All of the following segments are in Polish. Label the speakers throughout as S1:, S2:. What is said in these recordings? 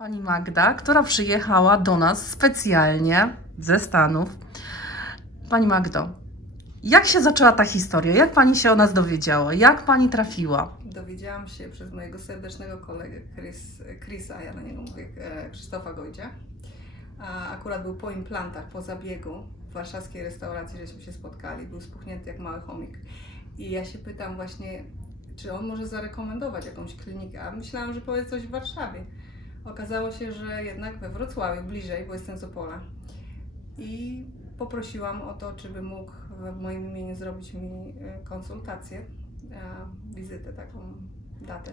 S1: Pani Magda, która przyjechała do nas specjalnie ze Stanów. Pani Magdo, jak się zaczęła ta historia? Jak pani się o nas dowiedziała? Jak pani trafiła?
S2: Dowiedziałam się przez mojego serdecznego kolegę Chris, Chrisa, ja na niego mówię, e, Krzysztofa Gojdzia. Akurat był po implantach, po zabiegu w warszawskiej restauracji, żeśmy się spotkali. Był spuchnięty jak mały chomik. I ja się pytam właśnie, czy on może zarekomendować jakąś klinikę, a myślałam, że powie coś w Warszawie. Okazało się, że jednak we Wrocławiu, bliżej, bo jestem z Opola. I poprosiłam o to, czy by mógł w moim imieniu zrobić mi e, konsultację, wizytę, taką datę.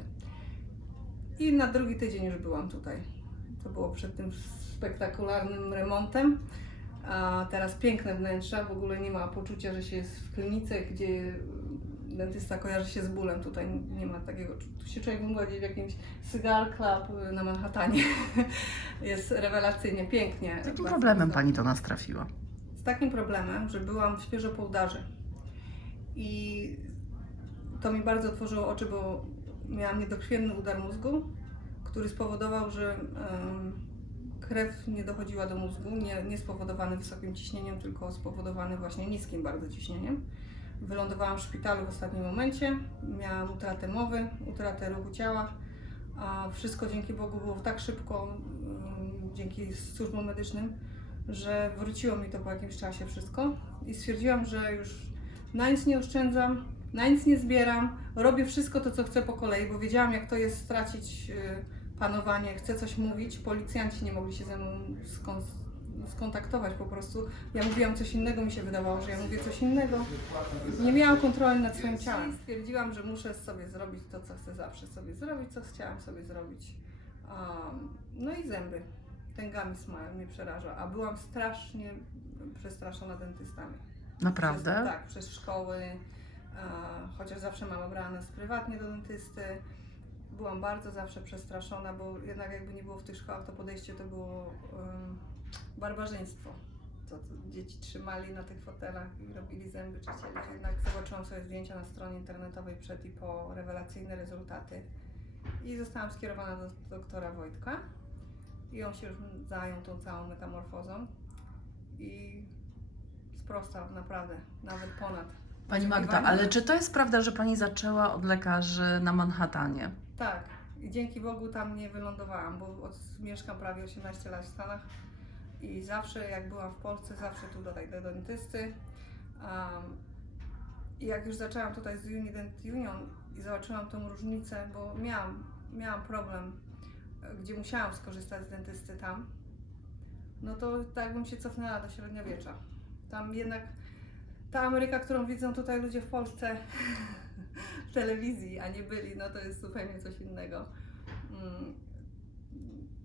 S2: I na drugi tydzień już byłam tutaj. To było przed tym spektakularnym remontem. A teraz piękne wnętrza, w ogóle nie ma poczucia, że się jest w klinice, gdzie dentysta kojarzy się z bólem. Tutaj nie ma takiego, tu się człowiek młodzi w jakimś cigar club na Manhattanie. jest rewelacyjnie, pięknie.
S1: Z jakim problemem pani do nas trafiła?
S2: Z takim problemem, że byłam świeżo po udarze. I to mi bardzo otworzyło oczy, bo miałam niedokrwienny udar mózgu, który spowodował, że krew nie dochodziła do mózgu, nie, nie spowodowany wysokim ciśnieniem, tylko spowodowany właśnie niskim bardzo ciśnieniem. Wylądowałam w szpitalu w ostatnim momencie, miałam utratę mowy, utratę ruchu ciała, a wszystko dzięki Bogu było tak szybko, em, dzięki służbom medycznym, że wróciło mi to po jakimś czasie wszystko. I stwierdziłam, że już na nic nie oszczędzam, na nic nie zbieram, robię wszystko to, co chcę po kolei, bo wiedziałam, jak to jest stracić y, panowanie, chcę coś mówić, policjanci nie mogli się ze mną skon- skontaktować po prostu. Ja mówiłam coś innego, mi się wydawało, że ja mówię coś innego. Nie miałam kontroli nad swoim ciałem. Stwierdziłam, że muszę sobie zrobić to, co chcę zawsze sobie zrobić, co chciałam sobie zrobić. Um, no i zęby. Ten gummy smile mnie przeraża, a byłam strasznie przestraszona dentystami.
S1: Naprawdę?
S2: Przez, tak, przez szkoły, chociaż zawsze mama brała nas prywatnie do dentysty. Byłam bardzo zawsze przestraszona, bo jednak jakby nie było w tych szkołach, to podejście to było barbarzyństwo. To, to dzieci trzymali na tych fotelach i robili zęby, czy chcieli. Jednak zobaczyłam sobie zdjęcia na stronie internetowej przed i po, rewelacyjne rezultaty. I zostałam skierowana do doktora Wojtka. I on się już zajął tą całą metamorfozą. I sprostał naprawdę, nawet ponad.
S1: Pani Magda, ale czy to jest prawda, że pani zaczęła od lekarzy na Manhattanie?
S2: Tak. I dzięki Bogu tam nie wylądowałam, bo od, mieszkam prawie 18 lat w Stanach i zawsze jak byłam w Polsce, zawsze tu do, do dentysty. Um, I jak już zaczęłam tutaj z Unident Union i zobaczyłam tą różnicę, bo miałam, miałam problem, e, gdzie musiałam skorzystać z dentysty tam, no to tak jakbym się cofnęła do średniowiecza. Tam jednak ta Ameryka, którą widzą tutaj ludzie w Polsce w telewizji, a nie byli, no to jest zupełnie coś innego.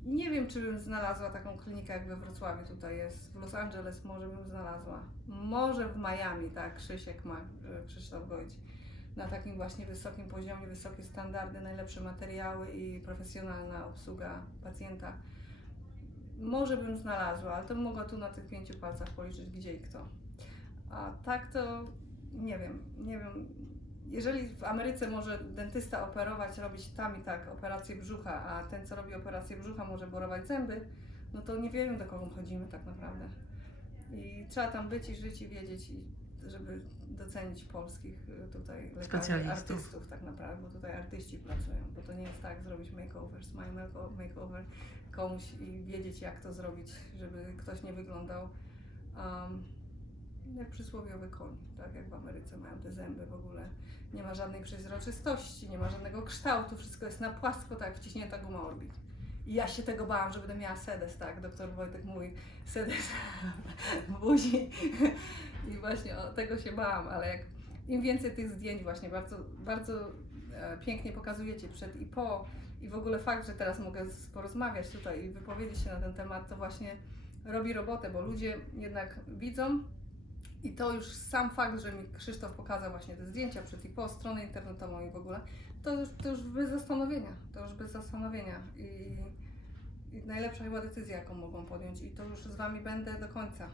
S2: Nie wiem, czy bym znalazła taką klinikę jak we Wrocławiu tutaj jest. W Los Angeles może bym znalazła. Może w Miami, tak, Krzysiek ma, Krzysztof Gojdź. Na takim właśnie wysokim poziomie, wysokie standardy, najlepsze materiały i profesjonalna obsługa pacjenta. Może bym znalazła, ale to mogła tu na tych pięciu palcach policzyć gdzie i kto. A tak to nie wiem, nie wiem. Jeżeli w Ameryce może dentysta operować, robić tam i tak operację brzucha, a ten, co robi operację brzucha, może borować zęby, no to nie wiemy, do kogo chodzimy tak naprawdę. I trzeba tam być i żyć i wiedzieć, i żeby docenić polskich y, tutaj lekarzy, artystów tak naprawdę, bo tutaj artyści pracują, bo to nie jest tak zrobić makeover, smile makeover komuś i wiedzieć, jak to zrobić, żeby ktoś nie wyglądał um, jak przysłowiowy koń, tak jak w Ameryce mają te zęby w ogóle. Nie ma żadnej przezroczystości, nie ma żadnego kształtu, wszystko jest na płasko, tak wciśnięta guma Orbit. I ja się tego bałam, że będę miała sedes, tak? Doktor Wojtek mówi, sedes w buzi. I właśnie o, tego się bałam, ale jak im więcej tych zdjęć właśnie bardzo, bardzo e, pięknie pokazujecie przed i po i w ogóle fakt, że teraz mogę porozmawiać tutaj i wypowiedzieć się na ten temat, to właśnie robi robotę, bo ludzie jednak widzą i to już sam fakt, że mi Krzysztof pokazał właśnie te zdjęcia przed i po, stronę internetową i w ogóle, to już, to już bez zastanowienia, to już bez zastanowienia i, i najlepsza chyba decyzja, jaką mogą podjąć i to już z Wami będę do końca.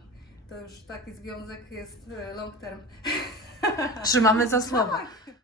S2: To już taki związek jest e, long term.
S1: Trzymamy za słowo.
S2: Tak,